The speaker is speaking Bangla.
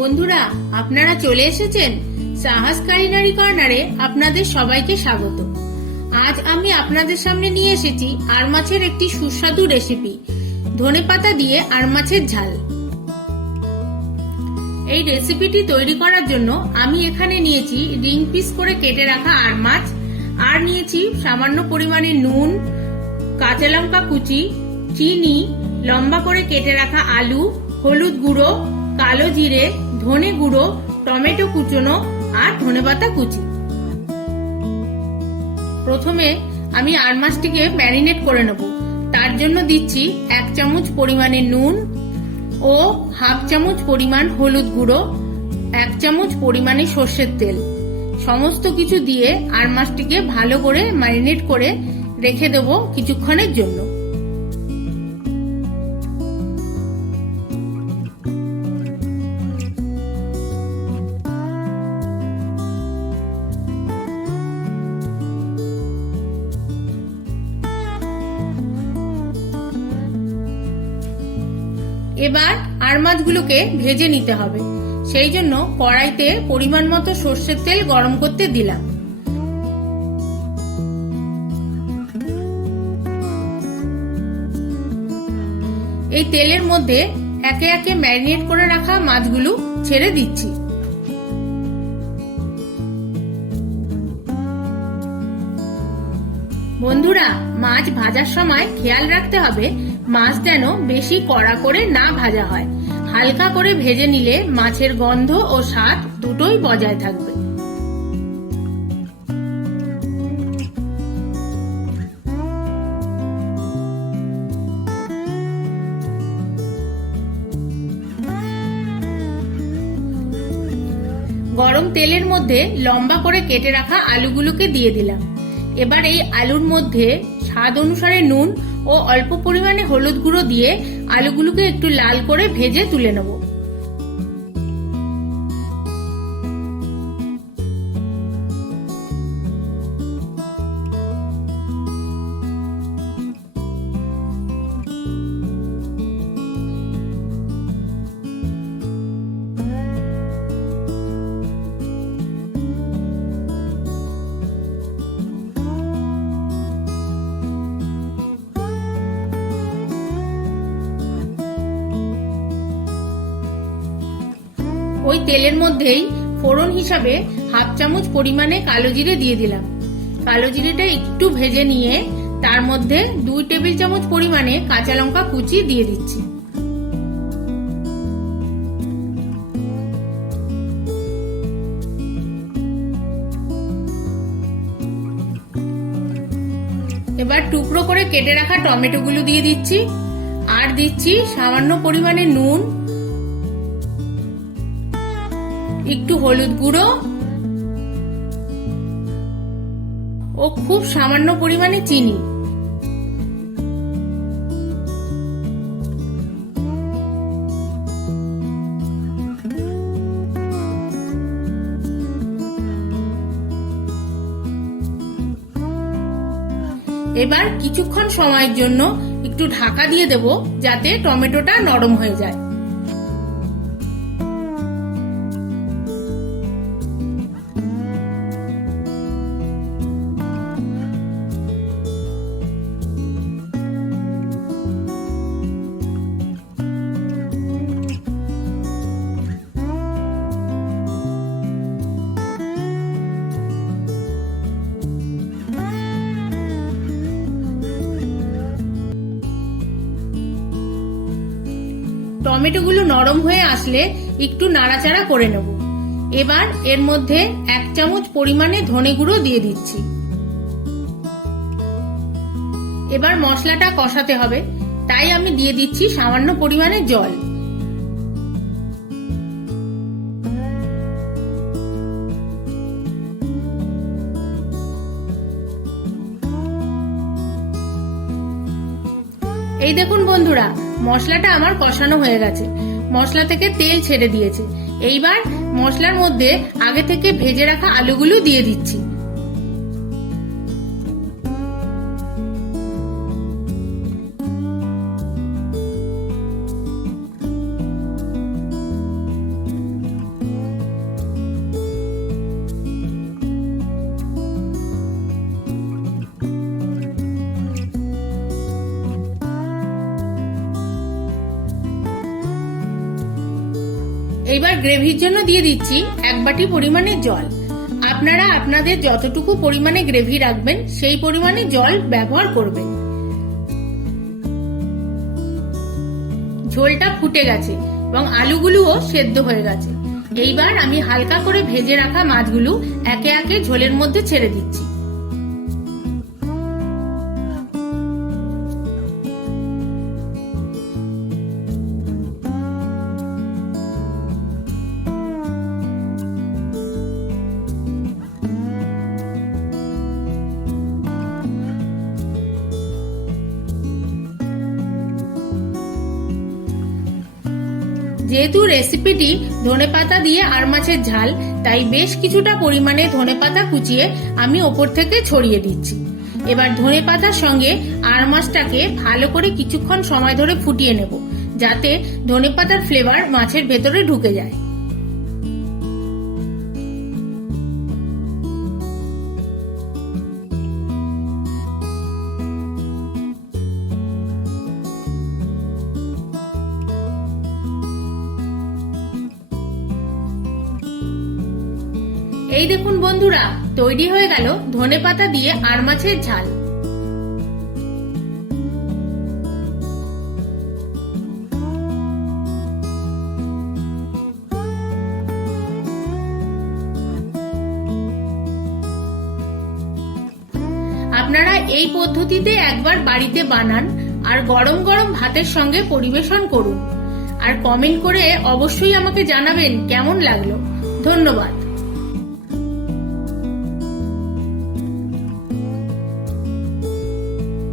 বন্ধুরা, আপনারা চলে এসেছেন সাহাস কারিনারি কর্নারে আপনাদের সবাইকে স্বাগত। আজ আমি আপনাদের সামনে নিয়ে এসেছি আর মাছের একটি সুস্বাদু রেসিপি ধনেপাতা দিয়ে আর মাছের ঝাল। এই রেসিপিটি তৈরি করার জন্য আমি এখানে নিয়েছি রিং পিস করে কেটে রাখা আর মাছ আর নিয়েছি সামান্য পরিমাণে নুন, কাঁচা লঙ্কা কুচি, চিনি, লম্বা করে কেটে রাখা আলু, হলুদ গুঁড়ো, কালো জিরে ধনে গুঁড়ো, টমেটো কুচনো আর ধনেপাতা কুচি। প্রথমে আমি আর মাছটিকে ম্যারিনেট করে নেব। তার জন্য দিচ্ছি এক চামচ পরিমাণে নুন ও হাফ চামচ পরিমাণ হলুদ গুঁড়ো, এক চামচ পরিমাণে সর্ষের তেল। সমস্ত কিছু দিয়ে আর মাছটিকে ভালো করে ম্যারিনেট করে রেখে দেব কিছুক্ষণের জন্য। এবার আর মাছগুলোকে ভেজে নিতে হবে। সেই জন্য কড়াইতে পরিমাণ মতো সর্ষের তেল গরম করতে দিলাম। এই তেলের মধ্যে একে একে ম্যারিনেট করে রাখা মাছগুলো ছেড়ে দিচ্ছি। বন্ধুরা, মাছ ভাজার সময় খেয়াল রাখতে হবে মাছ যেন বেশি কড়া করে না ভাজা হয়। হালকা করে ভেজে নিলে মাছের গন্ধ ও স্বাদ দুটোই বজায় থাকবে। গরম তেলের মধ্যে লম্বা করে কেটে রাখা আলুগুলোকে দিয়ে দিলাম। এবার এই আলুর মধ্যে স্বাদ অনুসারে নুন ও অল্প পরিমাণে হলুদ গুঁড়ো দিয়ে আলুগুলোকে একটু লাল করে ভেজে তুলে নেব। ওই তেলের মধ্যেই ফোড়ন হিসাবে হাফ চামচ পরিমাণে কালো জিরে দিয়ে দিলাম। কালো জিরেটা একটু ভেজে নিয়ে তার মধ্যে দুই টেবিল চামচ পরিমাণে কাঁচা লঙ্কা কুচি দিয়ে দিচ্ছি। এবার টুকরো করে কেটে রাখা টমেটোগুলো দিয়ে দিচ্ছি। আর দিচ্ছি সামান্য পরিমাণে নুন একটু হলুদ গুঁড়ো। ও খুব সামান্য পরিমাণে চিনি। এবার কিছুক্ষণ সময়ের জন্য একটু ঢাকা দিয়ে দেব, যাতে টমেটোটা নরম হয়ে যায়। টমেটোগুলো নরম হয়ে আসলে একটু নাড়াচাড়া করে নেব। এবার এর মধ্যে এক চামচ পরিমাণে ধনে গুঁড়ো দিয়ে দিচ্ছি। এবার মশলাটা কষাতে হবে, তাই আমি দিয়ে দিচ্ছি সামান্য পরিমাণে জল। এই দেখুন বন্ধুরা মশলাটা আমার কষানো হয়ে গেছে। মশলা থেকে তেল ছেড়ে দিয়েছে। এইবার মশলার মধ্যে আগে থেকে ভেজে রাখা আলুগুলো দিয়ে দিচ্ছি। এইবার গ্রেভির জন্য দিয়ে দিচ্ছি এক বাটি পরিমাণে জল। আপনারা আপনাদের যতটুকু পরিমাণে গ্রেভি রাখবেন, সেই পরিমাণে জল ব্যবহার করবেন। ঝোলটা ফুটে গেছে এবং আলুগুলোও সেদ্ধ হয়ে গেছে। এইবার আমি হালকা করে ভেজে রাখা মাছগুলো একে একে ঝোলের মধ্যে ছেড়ে দিচ্ছি। যেহেতু রেসিপিটি ধনে পাতা দিয়ে আর মাছের ঝাল, তাই বেশ কিছুটা পরিমাণে ধনে পাতা কুচিয়ে আমি ওপর থেকে ছড়িয়ে দিচ্ছি। এবার ধনে পাতার সঙ্গে আর মাছটাকে ভালো করে কিছুক্ষণ সময় ধরে ফুটিয়ে নেব, যাতে ধনে পাতার ফ্লেভার মাছের ভেতরে ঢুকে যায়। এই দেখুন বন্ধুরা, তৈরি হয়ে গেল ধনেপাতা দিয়ে আর মাছের ঝাল। আপনারা এই পদ্ধতিতে একবার বাড়িতে বানান আর গরম গরম ভাতের সঙ্গে পরিবেশন করুন। আর কমেন্ট করে অবশ্যই আমাকে জানাবেন কেমন লাগল। ধন্যবাদ।